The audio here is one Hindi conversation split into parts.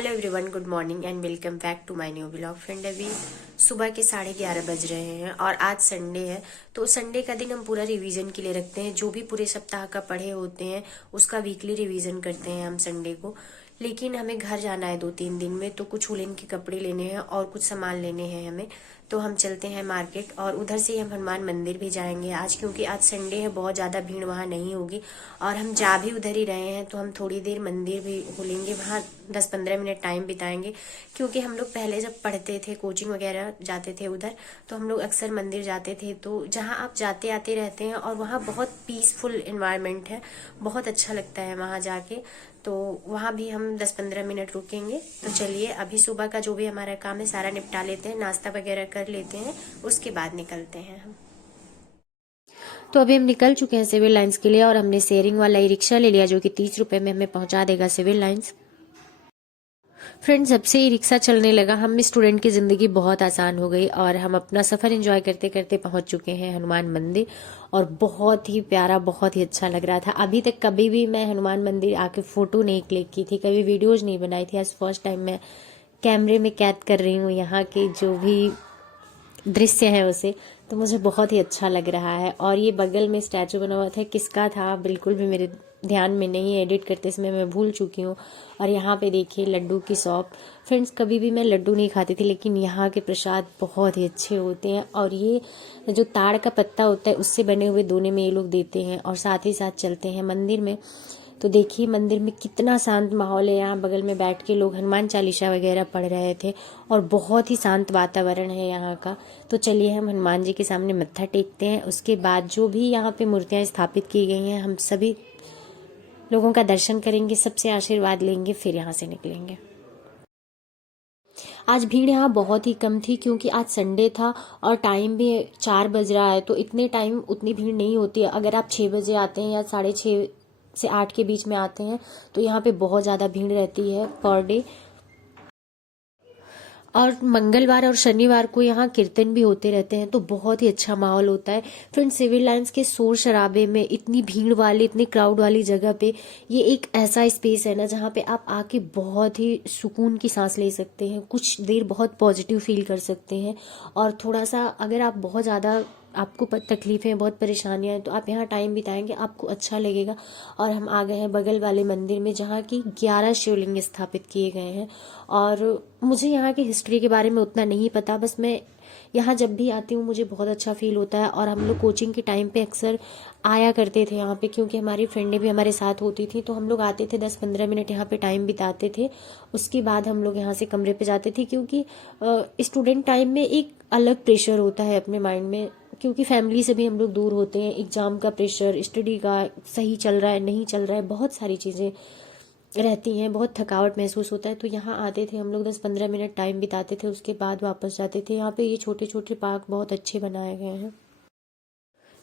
Hello everyone, good morning and welcome back to my new blog. Friend, अभी सुबह के 11:30 बज रहे हैं और आज संडे है। तो संडे का दिन हम पूरा रिवीजन के लिए रखते हैं। जो भी पूरे सप्ताह का पढ़े होते हैं उसका वीकली रिवीजन करते हैं हम संडे को। लेकिन हमें घर जाना है 2-3 दिन में, तो कुछ वुलन के कपड़े लेने हैं और कुछ सामान लेने हैं हमें। तो हम चलते हैं मार्केट और उधर से हम हनुमान मंदिर भी जाएंगे आज, क्योंकि आज संडे है, बहुत ज़्यादा भीड़ वहाँ नहीं होगी। और हम जा भी उधर ही रहे हैं तो हम थोड़ी देर मंदिर भी खोलेंगे, वहाँ 10-15 मिनट टाइम बिताएंगे। क्योंकि हम लोग पहले जब पढ़ते थे, कोचिंग वगैरह जाते थे उधर, तो हम लोग अक्सर मंदिर जाते थे। तो जहाँ आप जाते आते रहते हैं और वहाँ बहुत पीसफुल इन्वायरमेंट है, बहुत अच्छा लगता है वहाँ जाके। तो वहाँ भी हम 10-15 मिनट रुकेंगे। तो चलिए, अभी सुबह का जो भी हमारा काम है सारा निपटा लेते हैं, नाश्ता वगैरह कर लेते हैं, उसके बाद निकलते हैं हम। तो अभी हम निकल चुके हैं सिविल लाइंस के लिए और हमने शेयरिंग वाला ई रिक्शा ले लिया जो कि 30 रुपए में हमें पहुंचा देगा सिविल लाइंस। फ्रेंड्स, जब से ई रिक्शा चलने लगा हम स्टूडेंट की ज़िंदगी बहुत आसान हो गई और हम अपना सफ़र एंजॉय करते करते पहुंच चुके हैं हनुमान मंदिर। और बहुत ही प्यारा, बहुत ही अच्छा लग रहा था। अभी तक कभी भी मैं हनुमान मंदिर आके फ़ोटो नहीं क्लिक की थी, कभी वीडियोज़ नहीं बनाई थी। आज फर्स्ट टाइम मैं कैमरे में कैद कर रही हूँ यहाँ के जो भी दृश्य है उसे। तो मुझे बहुत ही अच्छा लग रहा है। और ये बगल में स्टैचू बना हुआ था, किसका था बिल्कुल भी मेरे ध्यान में नहीं है, एडिट करते समय मैं भूल चुकी हूँ। और यहाँ पे देखिए लड्डू की शॉप। फ्रेंड्स, कभी भी मैं लड्डू नहीं खाती थी, लेकिन यहाँ के प्रसाद बहुत ही अच्छे होते हैं। और ये जो ताड़ का पत्ता होता है उससे बने हुए दोने में ये लोग देते हैं और साथ ही साथ चलते हैं मंदिर में। तो देखिए मंदिर में कितना शांत माहौल है। यहाँ बगल में बैठ के लोग हनुमान चालीसा वगैरह पढ़ रहे थे और बहुत ही शांत वातावरण है यहाँ का। तो चलिए हम हनुमान जी के सामने मत्था टेकते हैं। उसके बाद जो भी यहाँ पे मूर्तियाँ स्थापित की गई हैं हम सभी लोगों का दर्शन करेंगे, सबसे आशीर्वाद लेंगे, फिर यहाँ से निकलेंगे। आज भीड़ यहाँ बहुत ही कम थी क्योंकि आज संडे था और टाइम भी 4 बज रहा है। तो इतने टाइम उतनी भीड़ नहीं होती है। अगर आप 6 बजे आते हैं या 6:30 से 8 के बीच में आते हैं तो यहाँ पे बहुत ज़्यादा भीड़ रहती है पर डे। और मंगलवार और शनिवार को यहाँ कीर्तन भी होते रहते हैं, तो बहुत ही अच्छा माहौल होता है। फ्रेंड्स, सिविल लाइंस के शोर शराबे में, इतनी भीड़ वाली, इतनी क्राउड वाली जगह पे ये एक ऐसा स्पेस है ना जहाँ पे आप आके बहुत ही सुकून की सांस ले सकते हैं, कुछ देर बहुत पॉजिटिव फील कर सकते हैं। और थोड़ा सा अगर आप बहुत ज़्यादा आपको तकलीफें, बहुत परेशानियां हैं, तो आप यहाँ टाइम बिताएंगे, आपको अच्छा लगेगा। और हम आ गए हैं बगल वाले मंदिर में जहाँ की 11 शिवलिंग स्थापित किए गए हैं। और मुझे यहाँ की हिस्ट्री के बारे में उतना नहीं पता, बस मैं यहाँ जब भी आती हूँ मुझे बहुत अच्छा फील होता है। और हम लोग कोचिंग के टाइम पे अक्सर आया करते थे यहाँ पे, क्योंकि हमारी फ्रेंडें भी हमारे साथ होती थी। तो हम लोग आते थे, 10-15 मिनट यहाँ पे टाइम बिताते थे। उसके बाद हम लोग यहाँ से कमरे पे जाते थे, क्योंकि स्टूडेंट टाइम में एक अलग प्रेशर होता है अपने माइंड में, क्योंकि फैमिली से भी हम लोग दूर होते हैं। एग्जाम का प्रेशर, स्टडी का सही चल रहा है नहीं चल रहा है, बहुत सारी चीज़ें रहती हैं, बहुत थकावट महसूस होता है। तो यहाँ आते थे हम लोग, 10-15 मिनट टाइम बिताते थे, उसके बाद वापस जाते थे। यहाँ पे ये छोटे छोटे पार्क बहुत अच्छे बनाए गए हैं,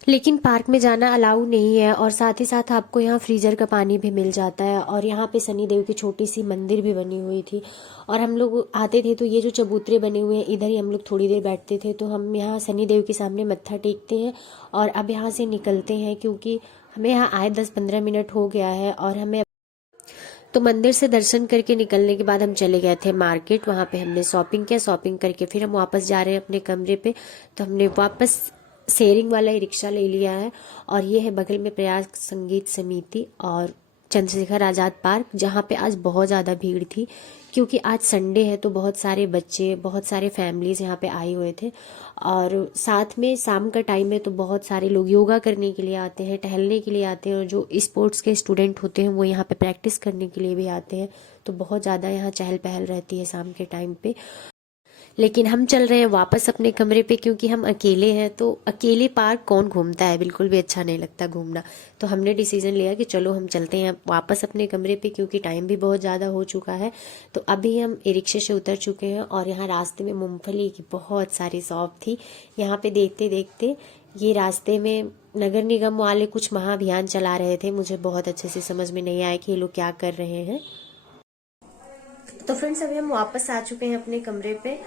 लेकिन पार्क में जाना अलाउ नहीं है। और साथ ही साथ आपको यहाँ फ्रीजर का पानी भी मिल जाता है। और यहाँ पे शनि देव की छोटी सी मंदिर भी बनी हुई थी। और हम लोग आते थे तो ये जो चबूतरे बने हुए हैं इधर ही हम लोग थोड़ी देर बैठते थे। तो हम यहाँ शनि देव के सामने मत्था टेकते हैं और अब यहाँ से निकलते हैं, क्योंकि हमें यहाँ आए 10-15 मिनट हो गया है। और हमें तो मंदिर से दर्शन करके निकलने के बाद हम चले गए थे मार्केट। वहाँ पे हमने शॉपिंग किया, शॉपिंग करके फिर हम वापस जा रहे हैं अपने कमरे पे। तो हमने वापस शेयरिंग वाला ही रिक्शा ले लिया है। और ये है बगल में प्रयाग संगीत समिति और चंद्रशेखर आज़ाद पार्क, जहाँ पे आज बहुत ज़्यादा भीड़ थी, क्योंकि आज संडे है। तो बहुत सारे बच्चे, बहुत सारे फैमिलीज यहाँ पे आए हुए थे। और साथ में शाम का टाइम है तो बहुत सारे लोग योगा करने के लिए आते हैं, टहलने के लिए आते हैं। और जो स्पोर्ट्स के स्टूडेंट होते हैं वो यहाँ पे प्रैक्टिस करने के लिए भी आते हैं। तो बहुत ज़्यादा यहाँ चहल पहल रहती है शाम के टाइम पे। लेकिन हम चल रहे हैं वापस अपने कमरे पे, क्योंकि हम अकेले हैं। तो अकेले पार्क कौन घूमता है, बिल्कुल भी अच्छा नहीं लगता घूमना। तो हमने डिसीजन लिया कि चलो हम चलते हैं वापस अपने कमरे पे, क्योंकि टाइम भी बहुत ज़्यादा हो चुका है। तो अभी हम ई रिक्शे से उतर चुके हैं और यहाँ रास्ते में मूंगफली की बहुत सारी शॉप थी। यहाँ पे देखते देखते ये रास्ते में नगर निगम वाले कुछ महाअभियान चला रहे थे। मुझे बहुत अच्छे से समझ में नहीं आया कि ये लोग क्या कर रहे हैं। तो फ्रेंड्स, अभी हम वापस आ चुके हैं अपने कमरे पे।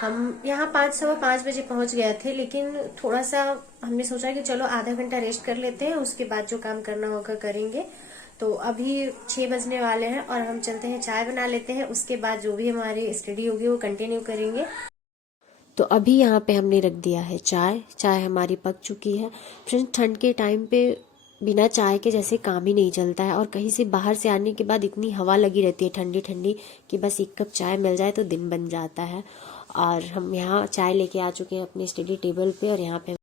हम यहाँ 5-5:15 बजे पहुंच गए थे, लेकिन थोड़ा सा हमने सोचा कि चलो आधा घंटा रेस्ट कर लेते हैं, उसके बाद जो काम करना होगा करेंगे। तो अभी 6 बजने वाले हैं और हम चलते हैं, चाय बना लेते हैं, उसके बाद जो भी हमारी स्टडी होगी वो कंटिन्यू करेंगे। तो अभी यहाँ पे हमने रख दिया है चाय, चाय हमारी पक चुकी है। फ्रेंड्स, ठंड के टाइम पे बिना चाय के जैसे काम ही नहीं चलता है, और कहीं से बाहर से आने के बाद इतनी हवा लगी रहती है ठंडी ठंडी कि बस एक कप चाय मिल जाए तो दिन बन जाता है। और हम यहाँ चाय लेके आ चुके हैं अपने स्टडी टेबल पे, और यहाँ पे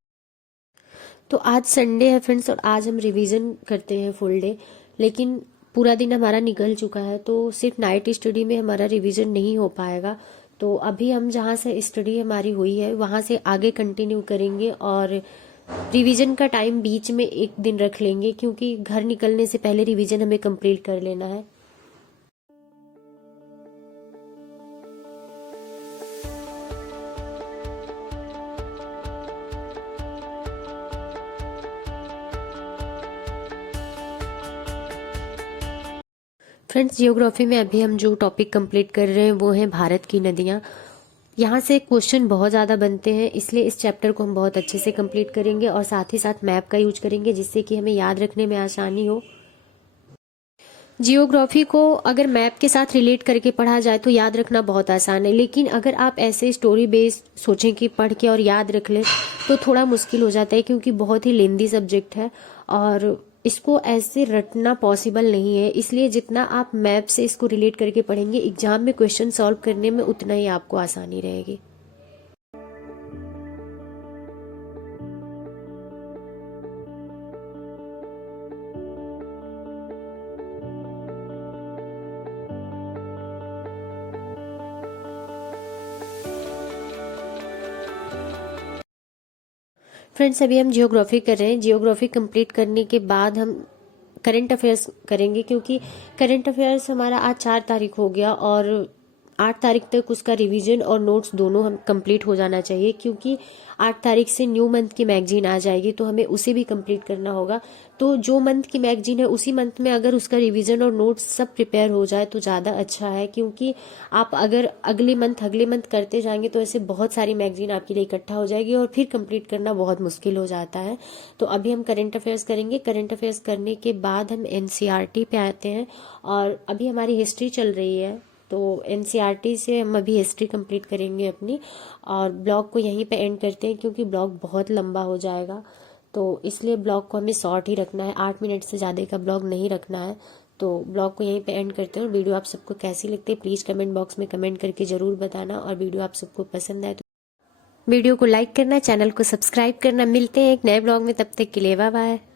तो आज संडे है फ्रेंड्स, और आज हम रिवीजन करते हैं फुल डे, लेकिन पूरा दिन हमारा निकल चुका है, तो सिर्फ नाइट स्टडी में हमारा रिवीजन नहीं हो पाएगा। तो अभी हम जहाँ से स्टडी हमारी हुई है वहाँ से आगे कंटिन्यू करेंगे, और रिवीजन का टाइम बीच में एक दिन रख लेंगे, क्योंकि घर निकलने से पहले रिवीजन हमें कंप्लीट कर लेना है। फ्रेंड्स, जियोग्राफी में अभी हम जो टॉपिक कंप्लीट कर रहे हैं वो है भारत की नदियाँ। यहाँ से क्वेश्चन बहुत ज़्यादा बनते हैं, इसलिए इस चैप्टर को हम बहुत अच्छे से कंप्लीट करेंगे, और साथ ही साथ मैप का यूज करेंगे जिससे कि हमें याद रखने में आसानी हो। जियोग्राफी को अगर मैप के साथ रिलेट करके पढ़ा जाए तो याद रखना बहुत आसान है, लेकिन अगर आप ऐसे स्टोरी बेस्ड सोचें कि पढ़ के और याद रख लें तो थोड़ा मुश्किल हो जाता है, क्योंकि बहुत ही लेंदी सब्जेक्ट है और इसको ऐसे रटना पॉसिबल नहीं है। इसलिए जितना आप मैप से इसको रिलेट करके पढ़ेंगे, एग्जाम में क्वेश्चन सॉल्व करने में उतना ही आपको आसानी रहेगी। फ्रेंड्स, अभी हम जियोग्राफी कर रहे हैं। जियोग्राफी कंप्लीट करने के बाद हम करंट अफेयर्स करेंगे, क्योंकि करंट अफेयर्स हमारा आज 4 तारीख हो गया, और 8 तारीख तक उसका रिवीजन और नोट्स दोनों हम कंप्लीट हो जाना चाहिए, क्योंकि 8 तारीख से न्यू मंथ की मैगजीन आ जाएगी, तो हमें उसे भी कंप्लीट करना होगा। तो जो मंथ की मैगजीन है उसी मंथ में अगर उसका रिवीजन और नोट्स सब प्रिपेयर हो जाए तो ज़्यादा अच्छा है, क्योंकि आप अगर अगले मंथ करते जाएंगे तो ऐसे बहुत सारी मैगजीन आपके लिए इकट्ठा हो जाएगी और फिर कंप्लीट करना बहुत मुश्किल हो जाता है। तो अभी हम करंट अफेयर्स करेंगे। करंट अफेयर्स करने के बाद हम एनसीईआरटी पे आते हैं, और अभी हमारी हिस्ट्री चल रही है, तो एनसीईआरटी से हम अभी हिस्ट्री कंप्लीट करेंगे अपनी, और ब्लॉग को यहीं पे एंड करते हैं, क्योंकि ब्लॉग बहुत लंबा हो जाएगा, तो इसलिए ब्लॉग को हमें शॉर्ट ही रखना है, 8 मिनट से ज़्यादा का ब्लॉग नहीं रखना है। तो ब्लॉग को यहीं पे एंड करते हैं, और वीडियो आप सबको कैसी लगती है प्लीज़ कमेंट बॉक्स में कमेंट करके ज़रूर बताना, और वीडियो आप सबको पसंद आए तो वीडियो को लाइक करना, चैनल को सब्सक्राइब करना। मिलते हैं एक नए ब्लॉग में, तब तक के लिए बाय बाय।